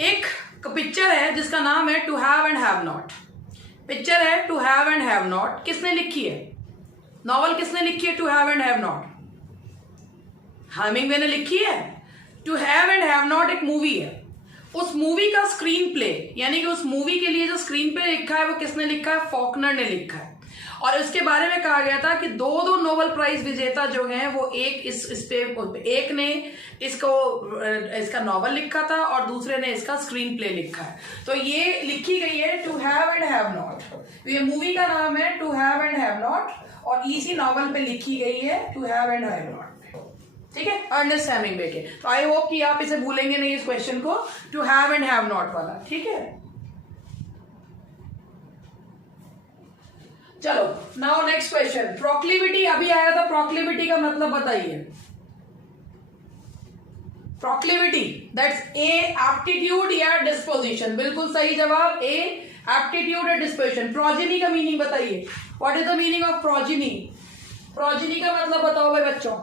एक पिक्चर है जिसका नाम है to have and have not. Picture है to have and have not. किसने लिखी है? नॉवल किसने लिखी है to have and have not? Hemingway ने लिखी है. To have and have not एक मूवी है. उस मूवी का स्क्रीन प्ले, यानी कि उस मूवी के लिए जो स्क्रीन प्ले लिखा है वो किसने लिखा है? फॉकनर ने लिखा है. और इसके बारे में कहा गया था कि दो नोबेल प्राइज विजेता जो हैं वो एक ने इसका नॉवल लिखा था और दूसरे ने इसका स्क्रीन प्ले लिखा है. तो ये लिखी गई है to have and have Not. ये मूवी का नाम है to have and have Not और इसी नॉवल पे लिखी गई है to have and have Not. ठीक है. अर्नेस्ट हेमिंगवे के. तो आई होप कि आप इसे भूलेंगे नहीं इस क्वेश्चन को, to have and have Not वाला. ठीक है. चलो. Now next question. प्रोक्लिविटी अभी आया था. प्रोक्लिविटी का मतलब बताइए. प्रोक्लिविटी दैट्स ए एप्टीट्यूड या डिस्पोजिशन. बिल्कुल सही जवाब. ए एप्टीट्यूड या डिस्पोजिशन. प्रोजेनी का मीनिंग बताइए. What is the meaning of progeny? Progeny का मतलब बताओ भाई बच्चों.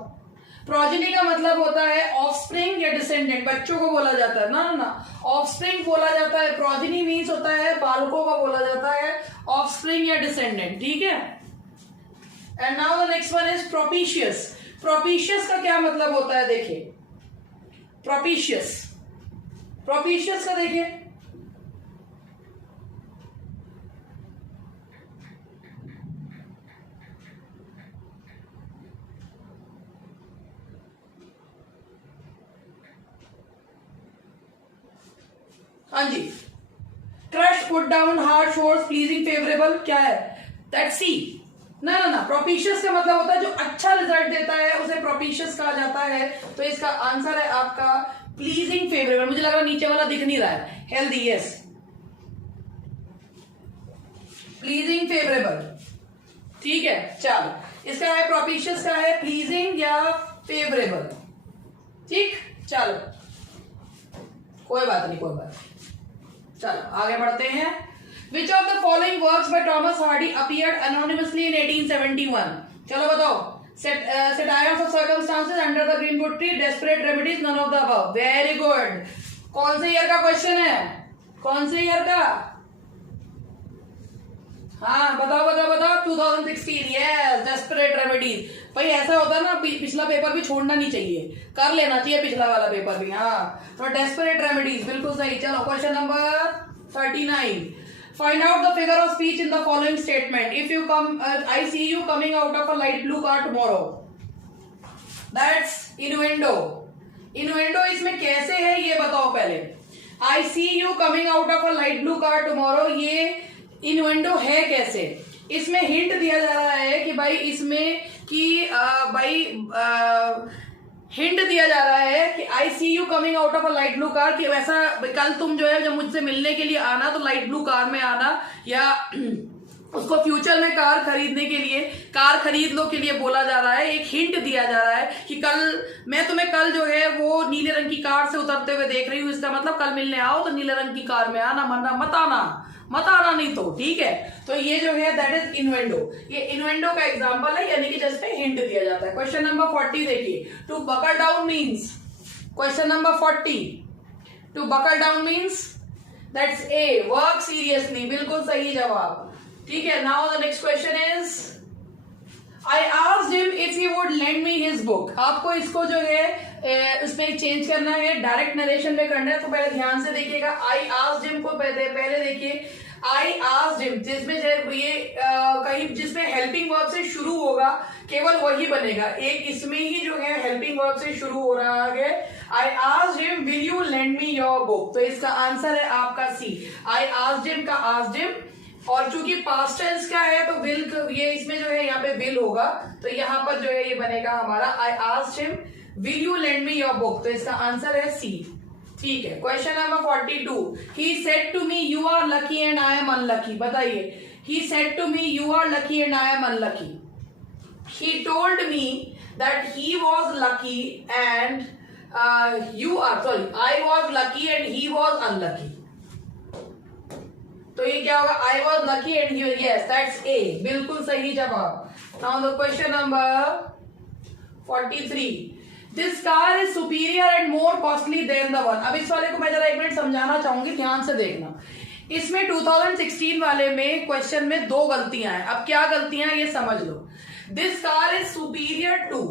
प्रोजेनी का मतलब होता है ऑफस्प्रिंग या डिसेंडेंट. बच्चों को बोला जाता है ना. ऑफस्प्रिंग बोला जाता है. प्रोजेनी मीन्स होता है बालकों का बोला जाता है ऑफस्प्रिंग या डिसेंडेंट. ठीक है. And now the next one is propitious. Propitious का क्या मतलब होता है? देखिए प्रोपिशियस. प्रोपिशियस का देखिए. हाँ जी. Crush, put down, hard, force, pleasing, favourable क्या है? That C. ना. प्रोपिशियस का मतलब होता है जो अच्छा रिजल्ट देता है उसे प्रोपिशियस कहा जाता है. तो इसका आंसर है आपका प्लीजिंग, फेवरेबल. मुझे लग रहा है नीचे वाला दिख नहीं रहा है. हेल्दी. यस. Pleasing, favourable. ठीक है. चलो. इसका है प्रोपिशियस का है प्लीजिंग या फेवरेबल. ठीक. चलो कोई बात नहीं. चलो आगे बढ़ते हैं. Which of the following works by Thomas Hardy appeared anonymously in 1871? चलो बताओ. Satires of circumstances, Under the Greenwood Tree, Desperate Remedies, none of the above. Very good. कौन से ईयर का क्वेश्चन है? कौन से ईयर का? हाँ बताओ 2016. यस. Desperate remedies. भाई ऐसा होता है ना, पिछला पेपर भी छोड़ना नहीं चाहिए, कर लेना चाहिए पिछला वाला पेपर भी. हाँ. तो डेस्परेट रेमेडीज बिल्कुल सही. चलो question number 39. Find out the figure of speech in the following statement. If you come I see you coming out of a light blue car tomorrow. That's innuendo. Innuendo इसमें कैसे है ये बताओ पहले. I see you coming out of a light blue car tomorrow, ये innuendo है कैसे? इसमें हिंट दिया जा रहा है कि भाई इसमें कि हिंट दिया जा रहा है कि I see you coming out of a light blue car, कि वैसा कल तुम जो है जब मुझसे मिलने के लिए आना तो लाइट ब्लू कार में आना, या उसको फ्यूचर में कार खरीदने के लिए, कार खरीद लो के लिए बोला जा रहा है। एक हिंट दिया जा रहा है कि कल मैं तुम्हें कल जो है वो नीले रंग की कार से उतरते हुए देख रही हूँ, इसका मतलब कल मिलने आओ तो नीले रंग की कार में आना, वरना मत आना नहीं तो, ठीक है। तो ये जो है दैट इज इन्वेंडो, ये इन्वेंडो का एग्जांपल है, यानी कि जिसपे हिंट दिया जाता है। क्वेश्चन नंबर 40 देखिए, to buckle down means, question number 40, to buckle down means that's A, work seriously, बिल्कुल सही जवाब, ठीक है। Now the next question is I asked him if he would lend me his book। आपको इसको जो है उसमें चेंज करना है, डायरेक्ट नरेशन में करना है, तो पहले ध्यान से देखिएगा। I asked him को पहले देखिए, I asked him जिसमें ये कहीं जिसमें हेल्पिंग वर्ब से शुरू होगा केवल वही बनेगा, एक इसमें ही जो है हेल्पिंग वर्ब से शुरू हो रहा है। I asked him will you lend me your book, तो इसका आंसर है आपका सी। I asked him का asked him, और चूंकि पास्ट टेंस का है तो विल, ये इसमें जो है यहाँ पे विल होगा, तो यहाँ पर जो है ये बनेगा हमारा I asked him will you lend me your book, तो इसका आंसर है सी, ठीक है। Question number 42, he said to me you are lucky and I am unlucky, बताइए, he said to me you are lucky and I am unlucky, he told me that he was lucky and I was lucky and he was unlucky, तो ये क्या होगा, I was lucky and he, yes that's A, बिल्कुल सही जवाब। Now the question number 43, this car is superior and more costly than the one. अब इस वाले को मैं जरा एक मिनट समझाना चाहूंगी, ध्यान से देखना। इसमें 2016 वाले में क्वेश्चन में दो गलतियां हैं। अब क्या गलतियां हैं ये समझ लो। This car is superior to,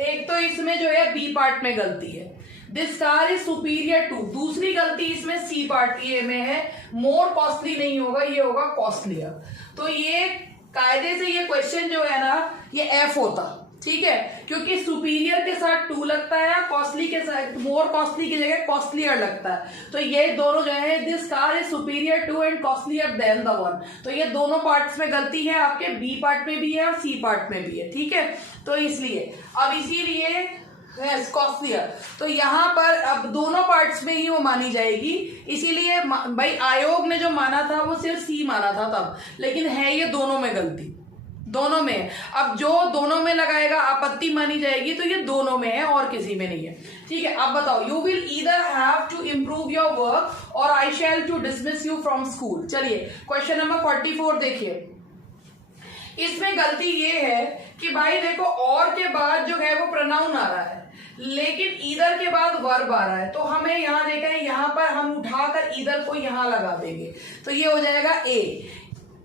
एक तो इसमें जो है बी पार्ट में गलती है, this car is superior to, दूसरी गलती इसमें सी पार्ट ये में है, मोर कॉस्टली नहीं होगा, ये होगा कॉस्टलियर। तो ये कायदे से ये क्वेश्चन जो है ना ये एफ होता, ठीक है, क्योंकि सुपीरियर के साथ टू लगता है, कॉस्टली के साथ, मोर कॉस्टली की जगह कॉस्टलियर लगता है, तो ये दोनों जो है this car is superior to and costlier than the one, तो ये दोनों पार्ट्स में गलती है, आपके बी पार्ट में भी है और सी पार्ट में भी है, ठीक है। तो इसलिए अब इसीलिए कॉस्टलियर, तो यहाँ पर अब दोनों पार्ट्स में ही वो मानी जाएगी, इसीलिए भाई आयोग ने जो माना था वो सिर्फ सी माना था तब, लेकिन है ये दोनों में गलती, दोनों में। अब जो दोनों में लगाएगा आपत्ति मानी जाएगी, तो ये दोनों में है और किसी में नहीं है, ठीक है। अब बताओ, you will either have to improve your work और I shall to dismiss you from school. चलिए क्वेश्चन नंबर 44 देखिए, इसमें गलती ये है कि भाई देखो और के बाद जो है वो प्रोनाउन आ रहा है, लेकिन ईदर के बाद वर्ब आ रहा है, तो हमें यहां देखा है, यहां पर हम उठाकर ईदर को यहां लगा देंगे, तो ये हो जाएगा A,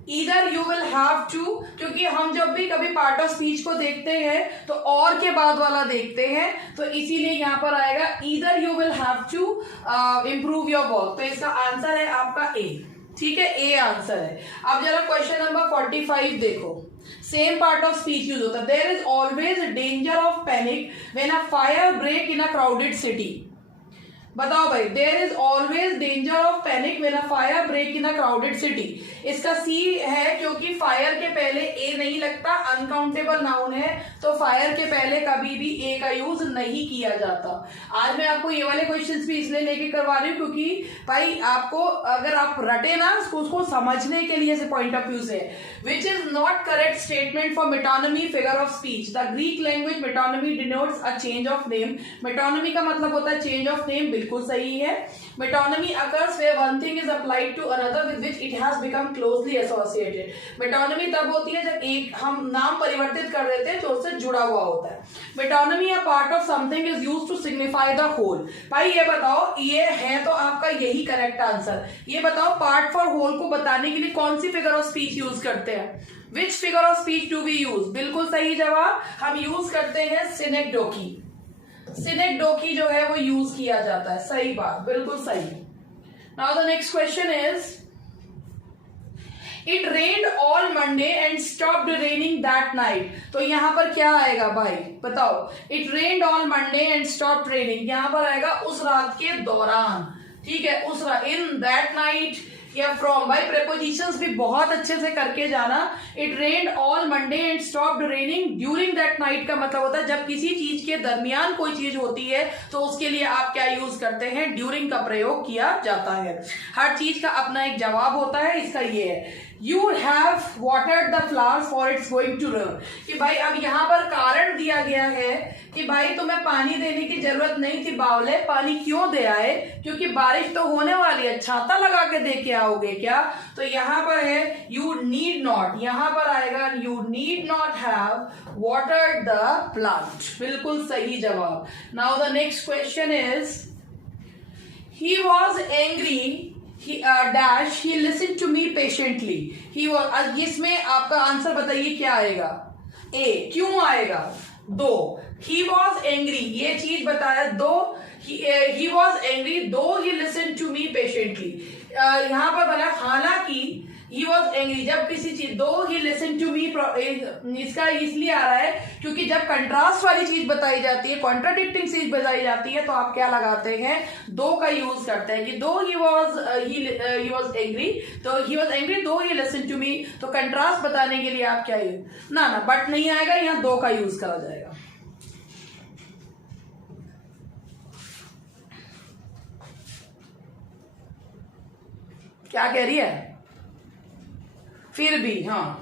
either you will have to, क्योंकि हम जब भी कभी पार्ट ऑफ स्पीच को देखते हैं तो और के बाद वाला देखते हैं, तो इसीलिए यहां पर आएगा either you will have to improve your work, तो इसका आंसर है आपका ए, ठीक है, ए आंसर है। अब जरा क्वेश्चन नंबर 45 देखो, same part of speech use होता है, there is always danger of panic when a fire break in a crowded city. बताओ भाई, there is always danger of panic when a fire break in a crowded city, इसका C है, क्योंकि fire के पहले ए नहीं लगता, अनकाउंटेबल नाउन है, तो फायर के पहले कभी भी ए का यूज नहीं किया जाता। आज मैं आपको ये वाले क्वेश्चंस भी इसलिए लेके करवा रही हूँ क्योंकि भाई आपको अगर आप रटे ना उसको समझने के लिए से पॉइंट ऑफ व्यू से, which is not correct statement for metonymy figure of speech. The Greek language metonymy denotes a change of name, metonymy का मतलब होता है चेंज ऑफ नेम, बिल्कुल सही है। Metonymy occurs where one thing is applied to another with which it has become closely associated. Metonymy तब होती है जब एक हम नाम परिवर्तित कर देते हैं जो उससे जुड़ा हुआ होता है। Metonymy a part of something is used to signify the whole. भाई ये बताओ, ये है तो आपका यही करेक्ट आंसर। ये बताओ पार्ट फॉर होल को बताने के लिए कौन सी फिगर ऑफ स्पीच यूज करते हैं? Which figure of speech do we use? बिल्कुल सही जवाब, हम यूज करते हैं सिनेक्डोकी। सिनेक्डोकी जो है वो यूज किया जाता है, सही बात, बिल्कुल सही। Now the next question is, it rained all Monday and stopped raining that night. तो यहां पर क्या आएगा भाई बताओ? It rained all Monday and stopped raining, यहां पर आएगा उस रात के दौरान, ठीक है, उस रात, इन दैट नाइट या फ्रॉम। भाई प्रेपोजिशंस भी बहुत अच्छे से करके जाना। It rained all Monday and stopped raining during that night का मतलब होता है जब किसी चीज के दरमियान कोई चीज होती है तो उसके लिए आप क्या यूज करते हैं, ड्यूरिंग का प्रयोग किया जाता है। हर चीज का अपना एक जवाब होता है, इसका ये है You have watered the flowers for it's going to rain। कि भाई अब यहाँ पर कारण दिया गया है कि भाई तुम्हें पानी देने की जरूरत नहीं थी बावले, पानी क्यों दे आए, क्योंकि बारिश तो होने वाली है, छाता लगा के दे के आओगे क्या। तो यहाँ पर है you need not, यहाँ पर आएगा you need not have watered the plant। बिल्कुल सही जवाब। Now the next question is he was angry dash he listened to me patiently। he was, इसमें आपका आंसर बताइए क्या आएगा। ए क्यों आएगा, दो he was angry ये चीज बताया, दो he was angry though he listened to me patiently। यहाँ पर बना हालांकि he was angry जब किसी चीज, दो he listened to me, इसका इसलिए आ रहा है क्योंकि जब कंट्रास्ट वाली चीज बताई जाती है, कॉन्ट्राडिक्टिंग चीज बताई जाती है तो आप क्या लगाते हैं, दो का यूज करते हैं कि दो he was angry, तो he was angry though he listened to me। तो कंट्रास्ट बताने के लिए आप क्या ना बट नहीं आएगा, यहाँ दो का यूज करा जाएगा। क्या कह रही है, फिर भी, हाँ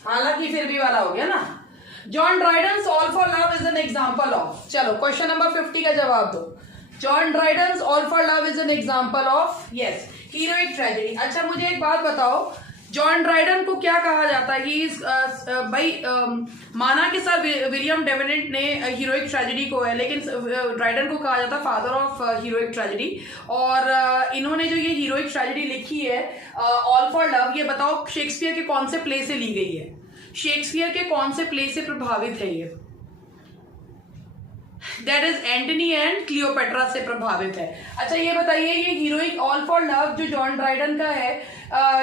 हालांकि फिर भी वाला हो गया ना। John Dryden's all for love is an example of. चलो क्वेश्चन नंबर 50 का जवाब दो। John Dryden's all for love is an example of, yes, heroic tragedy. अच्छा मुझे एक बात बताओ, जॉन ड्राइडन को क्या कहा जाता है कि भाई माना कि सर विलियम डेवेनेंट ने हीरोइक ट्रेजेडी को है, लेकिन ड्राइडन को कहा जाता है फादर ऑफ हीरोइक ट्रेजेडी। और इन्होंने जो ये हीरोइक ट्रेजेडी लिखी है ऑल फॉर लव, ये बताओ शेक्सपियर के कौन से प्ले से ली गई है, शेक्सपियर के कौन से प्ले से प्रभावित है ये। That is Antony and Cleopatra से प्रभावित है। अच्छा ये बताइए, ये हीरोइक ऑल फॉर लव जो जॉन ड्राइडन का है,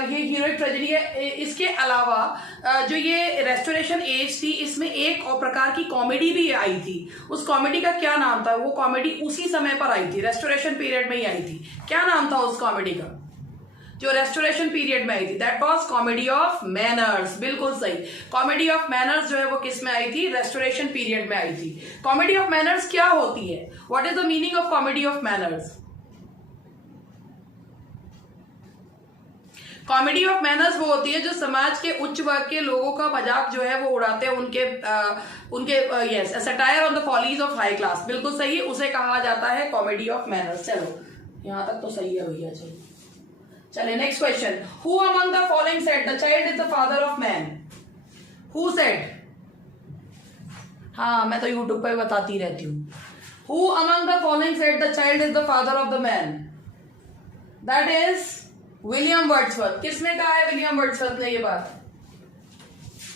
ये हीरोइक ट्रेजेडी है, इसके अलावा जो ये रेस्टोरेशन एज थी इसमें एक और प्रकार की कॉमेडी भी आई थी। उस कॉमेडी का क्या नाम था, वो कॉमेडी उसी समय पर आई थी, रेस्टोरेशन पीरियड में ही आई थी। क्या नाम था उस कॉमेडी का जो रेस्टोरेशन पीरियड में आई थी? That was comedy of manners. बिल्कुल सही, कॉमेडी ऑफ मैनर्स जो है वो किस में आई थी, रेस्टोरेशन पीरियड में आई थी। कॉमेडी ऑफ मैनर्स क्या होती है, what is the meaning of comedy of manners? Comedy of manners वो होती है जो समाज के उच्च वर्ग के लोगों का मजाक जो है वो उड़ाते हैं, उनके yes satire on the follies of high class. बिल्कुल सही, उसे कहा जाता है कॉमेडी ऑफ मैनर्स। चलो यहां तक तो सही है भैया। चलो चले next question. Who among the following said the child is the father of man? Who said? हाँ मैं तो यूट्यूब पे बताती रहती हूँ। Who among the following said the child is the father of the man? That is William Wordsworth. किसने कहा है विलियम वर्ड्सवर्थ ने ये बात?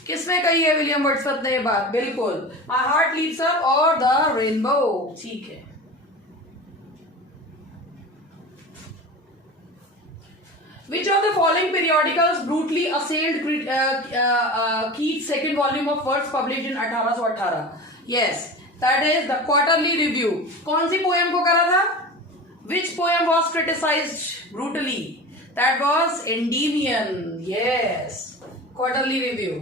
किसने कही है विलियम वर्ड्सवर्थ ने ये बात? बिल्कुल, माई हार्ट लीड्स अप और द रेनबो। ठीक है। Which of the following periodicals brutally assailed Keats' second volume of works published in 1818? Yes, that is the Quarterly Review। कौन सी पोएम को करा था? Which poem was criticized brutally? That was Endymion। Yes, Quarterly Review।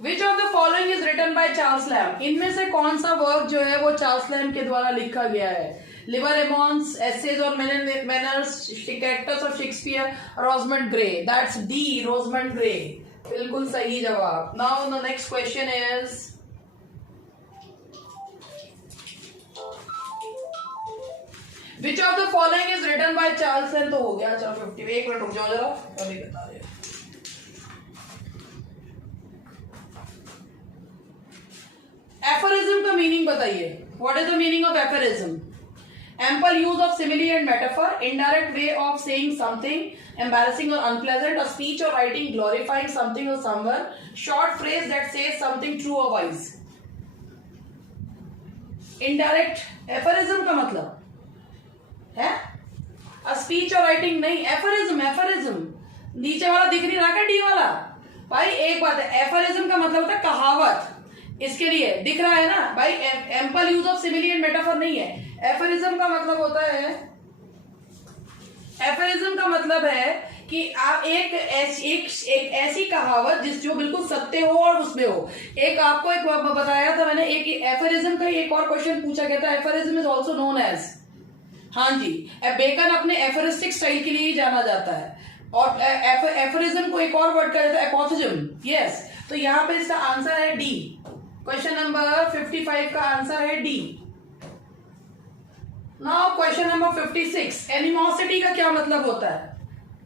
Which of the following is written by Charles Lamb? इनमें से कौन सा work जो है वो चार्ल्स लैम्ब के द्वारा लिखा गया है? लिवर एमॉन्स, एसेज और manners, characters of Shakespeare, Rosamund Gray. That's D, Rosamund Gray. बिल्कुल सही जवाब। Now the next question is which of the following is written by Charles Lamb? तो हो गया। चलो 50। एक मिनट रुक जाओ जरा, अभी बता रहे। एफरिज्म का मीनिंग बताइए। What is the meaning of aphorism? Ample use of simile and metaphor, indirect way of saying something embarrassing or unpleasant, a speech or writing glorifying something or someone, short phrase that says something true or wise। Indirect aphorism का मतलब है a speech or writing नहीं, aphorism। aphorism नीचे वाला दिख नहीं रहा क्या, डी वाला? भाई एक बात है, aphorism का मतलब होता है कहावत। इसके लिए दिख रहा है ना भाई, ample use of simile and metaphor नहीं है, एफरिज्म का मतलब होता है, एफरिज्म का मतलब है कि आप एक ऐसी कहावत जो बिल्कुल सत्य हो और उसमें हो। एक आपको एक बताया था मैंने, एक एफरिज्म का एक और क्वेश्चन पूछा गया था, aphorism is also known as, हाँ जी, बेकन अपने एफरिस्टिक स्टाइल के लिए ही जाना जाता है, और एफरिज्म को एक और वर्ड कहा जाता है एपोथेज्म। यस, तो यहाँ पे इसका आंसर है डी। क्वेश्चन नंबर 55 का आंसर है D. Now question number 56, animosity का क्या मतलब होता है?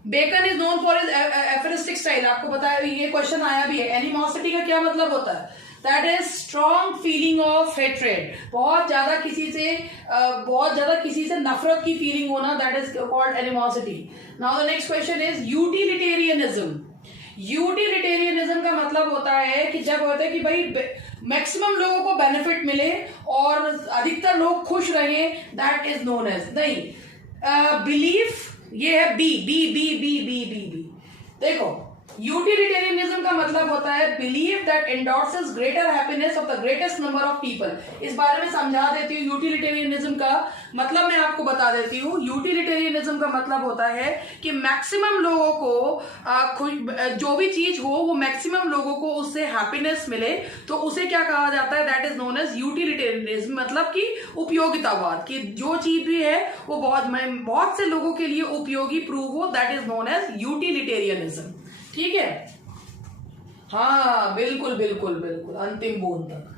Bacon is known for his aphoristic style, आपको बताया, ये क्वेश्चन आया भी है। एनिमोसिटी का क्या मतलब होता है? That is strong feeling of hatred, बहुत ज्यादा किसी से नफरत की फीलिंग होना, that is called animosity. Now the next question is utilitarianism. Utilitarianism का मतलब होता है कि जब होता है कि भाई मैक्सिमम लोगों को बेनिफिट मिले और अधिकतर लोग खुश रहे, दैट इज नोन एज, नहीं, बिलीफ, ये है B B B B B B B. देखो, यूटिलिटेरियनिज्म का मतलब होता है believe that endorses greater happiness of the greatest number of people. इस बारे में समझा देती हूँ। यूटिलिटेरियनिज्म का मतलब मैं आपको बता देती हूँ। यूटिलिटेरियनिज्म का मतलब होता है कि मैक्सिमम लोगों को जो भी चीज हो वो मैक्सिमम लोगों को उससे हैप्पीनेस मिले, तो उसे क्या कहा जाता है? That is known as utilitarianism, मतलब कि उपयोगितावाद, कि जो चीज भी है वो बहुत से लोगों के लिए उपयोगी प्रूव हो, that is known as utilitarianism. ठीक है, हाँ बिल्कुल बिल्कुल बिल्कुल, अंतिम बूंद तक।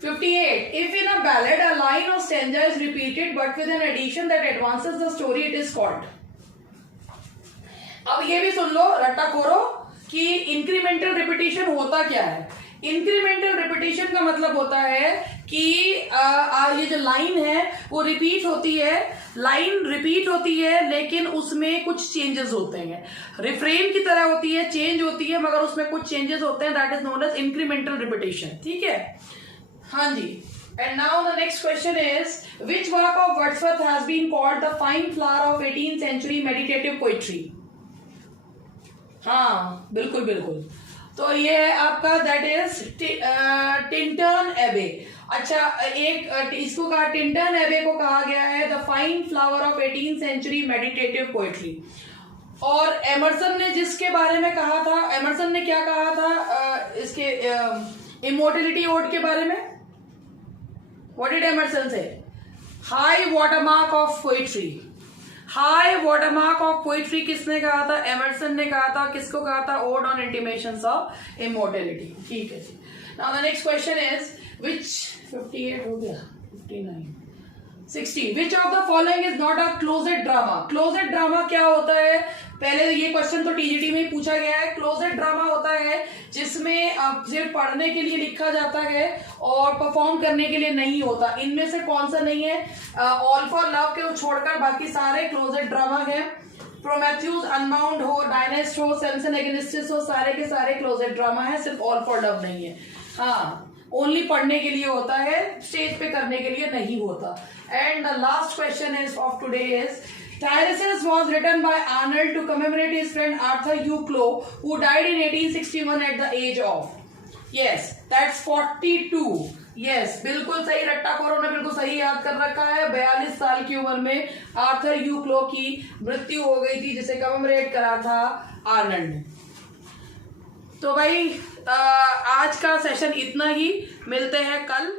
58, if in a ballad a line or stanza is repeated but with an addition that advances the story, it is called. अब ये भी सुन लो रट्टा खोरो कि इंक्रीमेंटल रिपीटेशन होता क्या है। इंक्रीमेंटल रिपीटेशन का मतलब होता है कि ये जो लाइन है वो रिपीट होती है, लाइन रिपीट होती है लेकिन उसमें कुछ चेंजेस होते हैं। रिफ्रेन की तरह होती है, चेंज होती है मगर उसमें कुछ चेंजेस होते हैं, that is known as incremental repetition. ठीक है, हाँ जी। And now the next question is, which work of Wordsworth has been called the fine flower of 18th century meditative poetry? हाँ बिल्कुल बिल्कुल, तो ये है आपका, दैट इज टिंटन एबे। अच्छा, एक इसको कहा, टिंटन एबे को कहा गया है the fine flower of 18th century meditative poetry. और एमरसन ने जिसके बारे में कहा था, एमरसन ने क्या कहा था इसके इमोर्टलिटी ओड के बारे में? व्हाट डिड एमरसन से? High watermark of poetry. High watermark of poetry किसने कहा था? एमरसन ने कहा था। किसको कहा था? Ode on intimations of immortality. ठीक है जी। Now the next question is, which 58 हो गया, 59, 60, which of the following is not a closed drama? Closed drama क्या होता है? पहले ये क्वेश्चन तो टीजीटी में ही पूछा गया है। क्लोजेड ड्रामा होता है जिसमें सिर्फ पढ़ने के लिए लिखा जाता है और परफॉर्म करने के लिए नहीं होता। इनमें से कौन सा नहीं है? ऑल फॉर लव के छोड़कर बाकी सारे क्लोजेड ड्रामा है। प्रोमेथ्यूज अनबाउंड हो, डायनेस्ट हो, सेम्सन एगनिस्टिस हो, सारे के सारे क्लोजेड ड्रामा है, सिर्फ ऑल फॉर लव नहीं है। हाँ, ओनली पढ़ने के लिए होता है, स्टेज पे करने के लिए नहीं होता। And the last question is of today is, Tyresis was written by Arnold to commemorate his friend Arthur Hugh Clough, who died in 1861 at the age of, yes, that's 42. Yes, बिल्कुल सही, रट्टाखोरों ने बिल्कुल सही याद कर रखा है। 42 साल की उम्र में आर्थर ह्यू क्लो की मृत्यु हो गई थी, जिसे कमेमोरेट करा था आर्नल्ड ने। तो भाई आज का सेशन इतना ही, मिलते हैं कल।